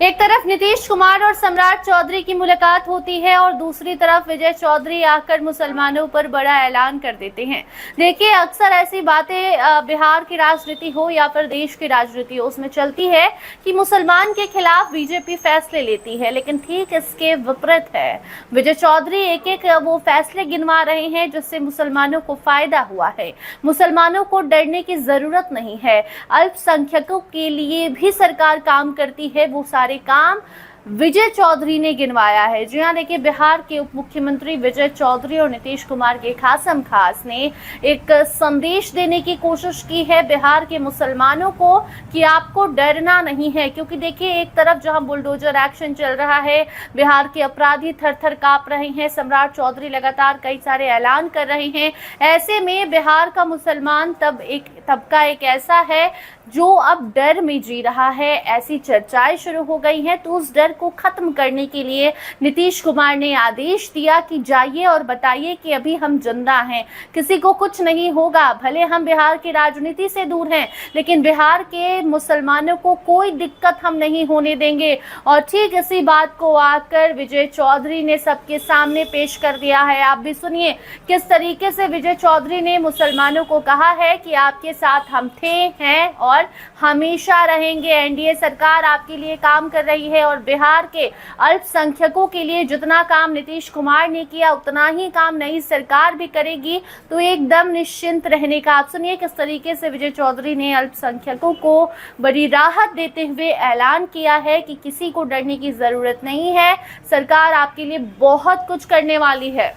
एक तरफ नीतीश कुमार और सम्राट चौधरी की मुलाकात होती है और दूसरी तरफ विजय चौधरी आकर मुसलमानों पर बड़ा ऐलान कर देते हैं। देखिए, अक्सर ऐसी बातें बिहार की राजनीति हो या फिर देश की राजनीति हो, उसमें चलती है कि मुसलमान के खिलाफ बीजेपी फैसले लेती है, लेकिन ठीक इसके विपरीत है। विजय चौधरी एक एक वो फैसले गिनवा रहे हैं जिससे मुसलमानों को फायदा हुआ है। मुसलमानों को डरने की जरूरत नहीं है। अल्पसंख्यकों के लिए भी सरकार काम करती है, वो सारे काम विजय चौधरी ने गिनवाया है। जी हाँ, देखिए, बिहार के उप मुख्यमंत्री विजय चौधरी और नीतीश कुमार के खासम खास ने एक संदेश देने की कोशिश की है बिहार के मुसलमानों को कि आपको डरना नहीं है। क्योंकि देखिए, एक तरफ जहां बुलडोजर एक्शन चल रहा है, बिहार के अपराधी थर थर कांप रहे हैं, सम्राट चौधरी लगातार कई सारे ऐलान कर रहे हैं। ऐसे में बिहार का मुसलमान तबका एक ऐसा है जो अब डर में जी रहा है। ऐसी चर्चाएं शुरू हो गई हैं, तो उस डर को खत्म करने के लिए नीतीश कुमार ने आदेश दिया कि जाइए और बताइए कि अभी हम जिंदा हैं, किसी को कुछ नहीं होगा। भले हम बिहार की राजनीति से दूर हैं, लेकिन बिहार के मुसलमानों को कोई दिक्कत हम नहीं होने देंगे। और ठीक इसी बात को आकर विजय चौधरी ने सबके सामने पेश कर दिया है। आप भी सुनिए किस तरीके से विजय चौधरी ने मुसलमानों को कहा है कि आपके साथ हम थे, हैं और हमेशा रहेंगे। एनडीए सरकार आपके लिए काम कर रही है और बिहार के अल्पसंख्यकों के लिए जितना काम नीतीश कुमार ने किया उतना ही काम नई सरकार भी करेगी, तो एकदम निश्चिंत रहने का। आप सुनिए किस तरीके से विजय चौधरी ने अल्पसंख्यकों को बड़ी राहत देते हुए ऐलान किया है कि किसी को डरने की जरूरत नहीं है, सरकार आपके लिए बहुत कुछ करने वाली है।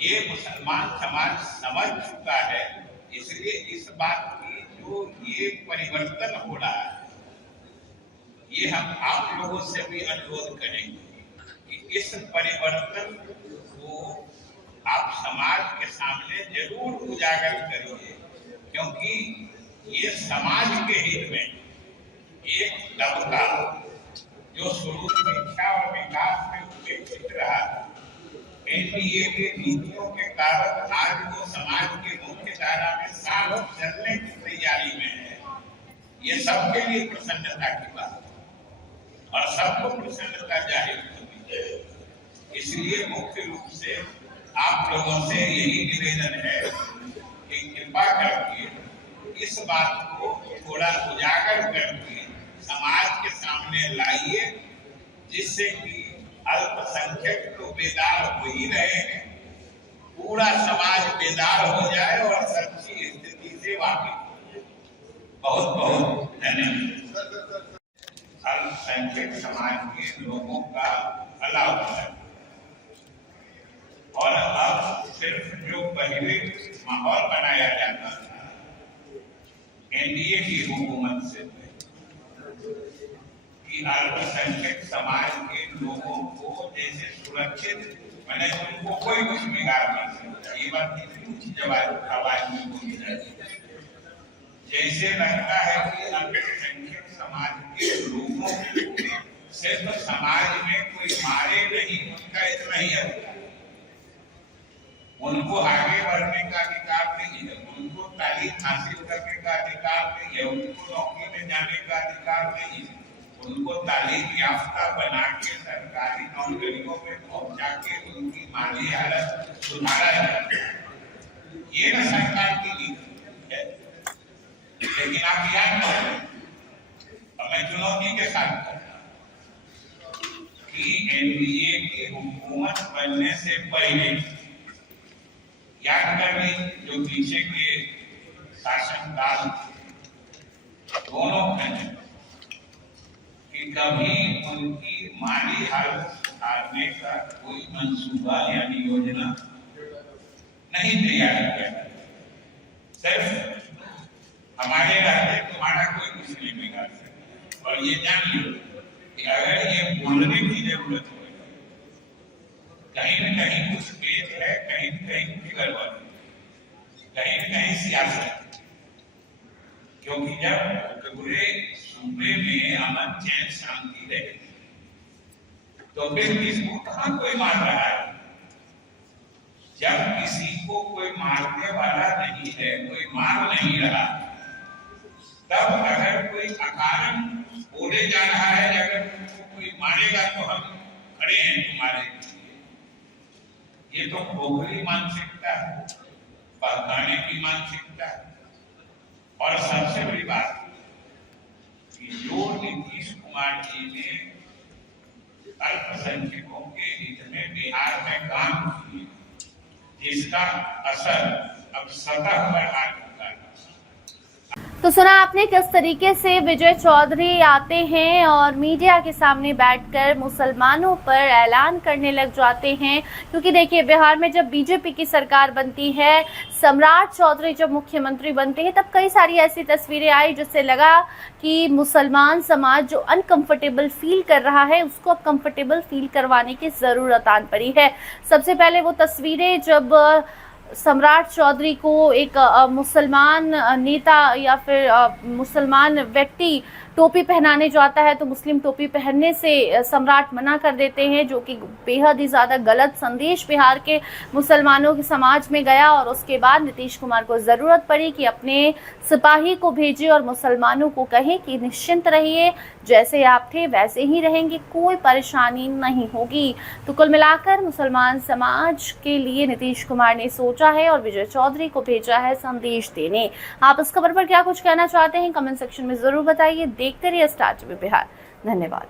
ये मुसलमान समाज समझ चुका है, इसलिए इस बात की जो ये परिवर्तन हो रहा है, ये हम आप लोगों से भी अनुरोध करेंगे कि इस परिवर्तन को आप समाज के सामने जरूर उजागर करिए, क्योंकि ये समाज के हित में एक तबका जो शुरू शिक्षा और विकास में उपेक्षित रहा, एनडीए के नीतियों के कारण आज वो समाज के मुख्य धारा में साथ चलने की तैयारी में है। ये सबके लिए प्रसन्नता की बात और सबको प्रसन्नता जाहिर होती है। इसलिए मुख्य रूप से आप लोगों से यही निवेदन है कि कृपा करके इस बात को थोड़ा उजागर करके समाज के सामने लाइए, जिससे कि अल्पसंख्यक तो बेदार हो ही रहे हैं, पूरा समाज बेदार हो जाए और सच्ची स्थिति से वाकिफ। बहुत बहुत धन्यवाद। अल्पसंख्यक समाज के लोगों का भला होता है और अब सिर्फ जो पहले माहौल बनाया जाता था एनडीए की हुकूमत से कि अल्पसंख्यक समाज के लोगों को जैसे सुरक्षित, मैंने उनको कोई कुछ बिगाड़ नहीं सकता, ये बात कितनी ऊंची आवाज में बोली जाती है। जैसे लगता है कि अल्पसंख्यक समाज के लोगों को सिर्फ समाज में कोई मारे नहीं, उनका इतना ही अधिकार, उनको आगे बढ़ने का अधिकार नहीं है, उनको तालीम हासिल करने का अधिकार नहीं है, उनको नौकरी में जाने का अधिकार नहीं है, उनको तालीम याफ्ता बना के सरकारी नौकरियों में पहुंचा के उनकी माली हालत सुधारा जाए। ये न सरकार की नीति है। लेकिन आप याद करें, मैं चुनौती के साथ कि एनडीए की हुकूमत बनने से पहले याद कर ली जो पीछे के शासनकाल दोनों हैं कि कभी उनकी माली हालत सुधारने का कोई मंसूबा यानी योजना नहीं तैयार किया। सिर्फ हमारे रहते तुम्हारा कोई कुछ नहीं बिगाड़ सकता। और ये जान लो कि अगर ये बोलने की जरूरत हो, कहीं न कहीं कुछ भेद है, कहीं न कहीं कुछ गड़बड़, कहीं न कहीं सियासत। क्योंकि जब पूरे सूबे में अमन चैन शांति रहे तो फिर किसको कहां कोई मार रहा है? जब किसी को कोई मारने वाला नहीं है, कोई मार नहीं रहा, तब अगर कोई अकारण बोले जा रहा है, अगर मारेगा तो हम खड़े हैं तुम्हारे लिए। ये तो खोखली मानसिकता है, बहकाने की मानसिकता है। और सबसे बड़ी बात कि जो नीतीश कुमार जी ने अल्पसंख्यकों के हित में बिहार में काम किए, जिसका असर अब सतह पर आ चुका है। तो सुना आपने किस तरीके से विजय चौधरी आते हैं और मीडिया के सामने बैठकर मुसलमानों पर ऐलान करने लग जाते हैं। क्योंकि देखिए, बिहार में जब बीजेपी की सरकार बनती है, सम्राट चौधरी जब मुख्यमंत्री बनते हैं, तब कई सारी ऐसी तस्वीरें आई जिससे लगा कि मुसलमान समाज जो अनकंफर्टेबल फील कर रहा है, उसको अब कंफर्टेबल फील करवाने की जरूरत आन पड़ी है। सबसे पहले वो तस्वीरें जब सम्राट चौधरी को एक मुसलमान नेता या फिर मुसलमान व्यक्ति टोपी पहनाने जाता है तो मुस्लिम टोपी पहनने से सम्राट मना कर देते हैं, जो कि बेहद ही ज़्यादा गलत संदेश बिहार के मुसलमानों के समाज में गया। और उसके बाद नीतीश कुमार को ज़रूरत पड़ी कि अपने सिपाही को भेजे और मुसलमानों को कहे कि निश्चिंत रहिए, जैसे आप थे वैसे ही रहेंगे, कोई परेशानी नहीं होगी। तो कुल मिलाकर मुसलमान समाज के लिए नीतीश कुमार ने सोचा है और विजय चौधरी को भेजा है संदेश देने। आप इस खबर पर क्या कुछ कहना चाहते हैं, कमेंट सेक्शन में जरूर बताइए। देखते रहिए स्टार टीवी बिहार। धन्यवाद।